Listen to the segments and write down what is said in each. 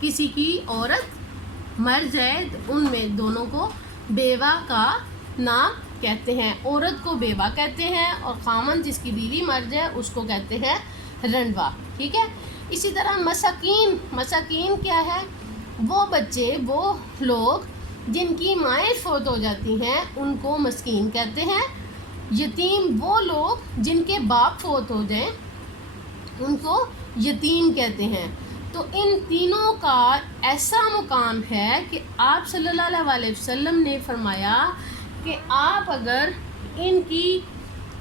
کسی کی عورت مر جائے تو ان میں دونوں کو بیوہ کا نام کہتے ہیں. عورت کو بیوہ کہتے ہیں اور خامن جس کی بیوی مر جائے اس کو کہتے ہیں رنڈوا. ٹھیک ہے. اسی طرح مساکین کیا ہے؟ وہ بچے، وہ لوگ جن کی مائیں فوت ہو جاتی ہیں ان کو مسکین کہتے ہیں. یتیم وہ لوگ جن کے باپ فوت ہو جائیں ان کو یتیم کہتے ہیں. تو ان تینوں کا ایسا مقام ہے کہ آپ صلی اللہ علیہ وسلم نے فرمایا کہ آپ اگر ان کی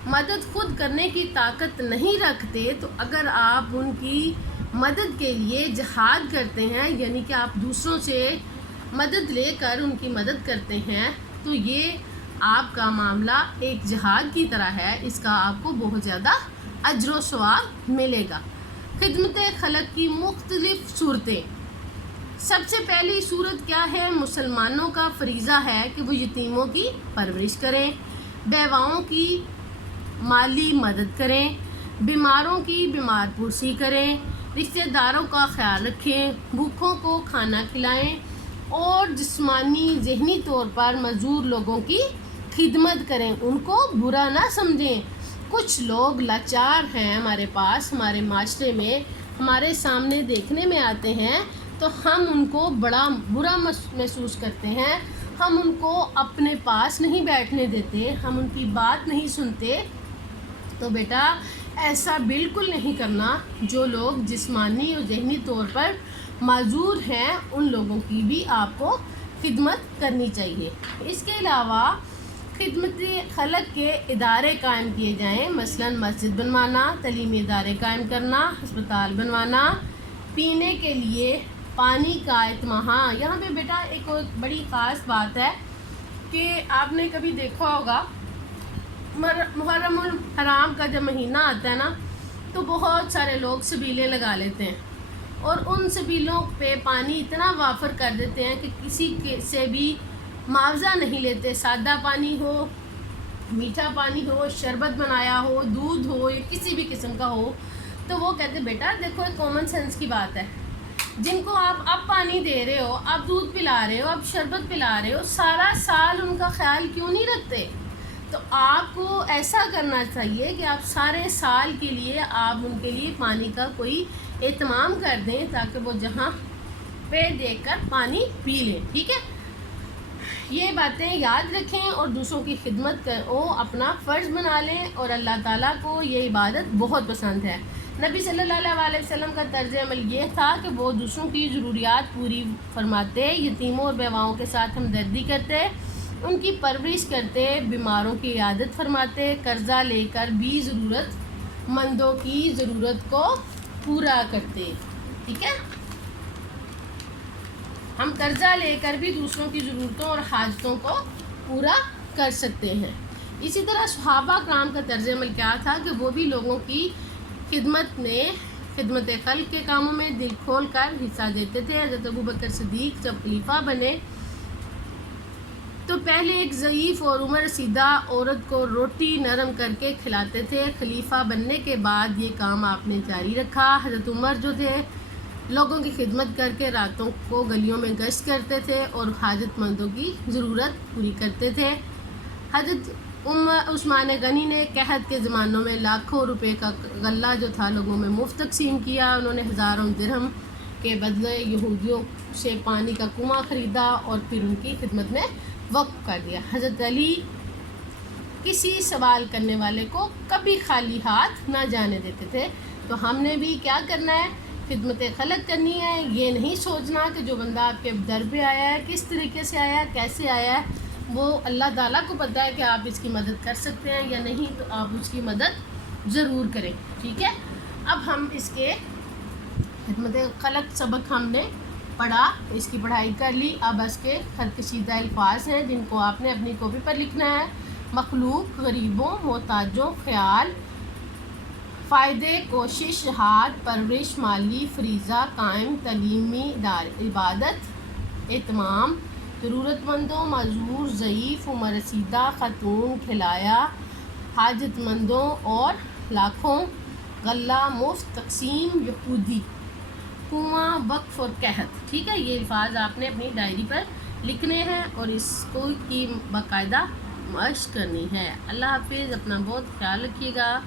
مدد خود کرنے کی طاقت نہیں رکھتے تو اگر آپ ان کی مدد کے لیے جہاد کرتے ہیں، یعنی کہ آپ دوسروں سے مدد لے کر ان کی مدد کرتے ہیں، تو یہ آپ کا معاملہ ایک جہاد کی طرح ہے. اس کا آپ کو بہت زیادہ اجر و ثواب ملے گا. خدمت خلق کی مختلف صورتیں. سب سے پہلی صورت کیا ہے؟ مسلمانوں کا فریضہ ہے کہ وہ یتیموں کی پرورش کریں، بیواؤں کی مالی مدد کریں، بیماروں کی بیمار پرسی کریں، رشتہ داروں کا خیال رکھیں، بھوکھوں کو کھانا کھلائیں اور جسمانی ذہنی طور پر معذور لوگوں کی خدمت کریں، ان کو برا نہ سمجھیں. کچھ لوگ لاچار ہیں ہمارے پاس، ہمارے معاشرے میں ہمارے سامنے دیکھنے میں آتے ہیں تو ہم ان کو بڑا برا محسوس کرتے ہیں، ہم ان کو اپنے پاس نہیں بیٹھنے دیتے، ہم ان کی بات نہیں سنتے. تو بیٹا ایسا بالکل نہیں کرنا. جو لوگ جسمانی اور ذہنی طور پر معذور ہیں ان لوگوں کی بھی آپ کو خدمت کرنی چاہیے. اس کے علاوہ خدمت خلق کے ادارے قائم کیے جائیں، مثلا مسجد بنوانا، تعلیمی ادارے قائم کرنا، ہسپتال بنوانا، پینے کے لیے پانی کا اہتمام. ہاں یہاں پہ بیٹا ایک اور بڑی خاص بات ہے کہ آپ نے کبھی دیکھا ہوگا محرم الحرام کا جب مہینہ آتا ہے نا تو بہت سارے لوگ سبیلیں لگا لیتے ہیں اور ان سبیلوں پہ پانی اتنا وافر کر دیتے ہیں کہ کسی سے بھی معاوضہ نہیں لیتے. سادہ پانی ہو، میٹھا پانی ہو، شربت بنایا ہو، دودھ ہو یا کسی بھی قسم کا ہو، تو وہ کہتے بیٹا دیکھو ایک کامن سینس کی بات ہے، جن کو آپ اب پانی دے رہے ہو، اب دودھ پلا رہے ہو، اب شربت پلا رہے ہو، سارا سال ان کا خیال کیوں نہیں رکھتے؟ تو آپ کو ایسا کرنا چاہیے کہ آپ سارے سال کے لیے آپ ان کے لیے پانی کا کوئی اہتمام کر دیں تاکہ وہ جہاں پہ دیکھ کر پانی پی لیں. ٹھیک ہے. یہ باتیں یاد رکھیں اور دوسروں کی خدمت کو اپنا فرض بنا لیں اور اللہ تعالیٰ کو یہ عبادت بہت پسند ہے. نبی صلی اللہ علیہ وسلم کا طرز عمل یہ تھا کہ وہ دوسروں کی ضروریات پوری فرماتے، یتیموں اور بیواؤں کے ساتھ ہمدردی کرتے، ان کی پرورش کرتے، بیماروں کی عیادت فرماتے، قرضہ لے کر بھی ضرورت مندوں کی ضرورت کو پورا کرتے. ٹھیک ہے. ہم قرضہ لے کر بھی دوسروں کی ضرورتوں اور حاجتوں کو پورا کر سکتے ہیں. اسی طرح صحابہ کرام کا طرز عمل کیا تھا کہ وہ بھی لوگوں کی خدمت خلق کے کاموں میں دل کھول کر حصہ دیتے تھے. حضرت ابوبکر صدیق جب خلیفہ بنے تو پہلے ایک ضعیف اور عمر رسیدہ عورت کو روٹی نرم کر کے کھلاتے تھے. خلیفہ بننے کے بعد یہ کام آپ نے جاری رکھا. حضرت عمر جو تھے لوگوں کی خدمت کر کے راتوں کو گلیوں میں گشت کرتے تھے اور حاجت مندوں کی ضرورت پوری کرتے تھے. حضرت عثمان غنی نے قحط کے زمانوں میں لاکھوں روپے کا غلہ جو تھا لوگوں میں مفت تقسیم کیا. انہوں نے ہزاروں درہم کے بدلے یہودیوں سے پانی کا کنواں خریدا اور پھر ان کی خدمت میں وقف کر دیا. حضرت علی کسی سوال کرنے والے کو کبھی خالی ہاتھ نہ جانے دیتے تھے. تو ہم نے بھی کیا کرنا ہے؟ خدمت خلق کرنی ہے. یہ نہیں سوچنا کہ جو بندہ آپ کے در پہ آیا ہے کس طریقے سے آیا ہے، کیسے آیا ہے، وہ اللہ تعالیٰ کو پتہ ہے کہ آپ اس کی مدد کر سکتے ہیں یا نہیں، تو آپ اس کی مدد ضرور کریں. ٹھیک ہے. اب ہم اس کے خدمت خلق سبق ہم نے پڑھا، اس کی پڑھائی کر لی. اب اس کے خط کشیدہ الفاظ ہیں جن کو آپ نے اپنی کاپی پر لکھنا ہے. مخلوق، غریبوں، محتاجوں، خیال، فائدے، کوشش، جہاد، پرورش، مالی فریضہ قائم، تعلیمی عبادت، اہتمام، ضرورت مندوں، معذور، ضعیف، عمر رسیدہ، خاتون، کھلایا، حاجت مندوں اور لاکھوں، غلہ مفت تقسیم، یہودی. کنواں، وقف اور قحط. ٹھیک ہے، یہ الفاظ آپ نے اپنی ڈائری پر لکھنے ہیں اور اس کو کی باقاعدہ مشق کرنی ہے. اللہ حافظ، اپنا بہت خیال رکھیے گا.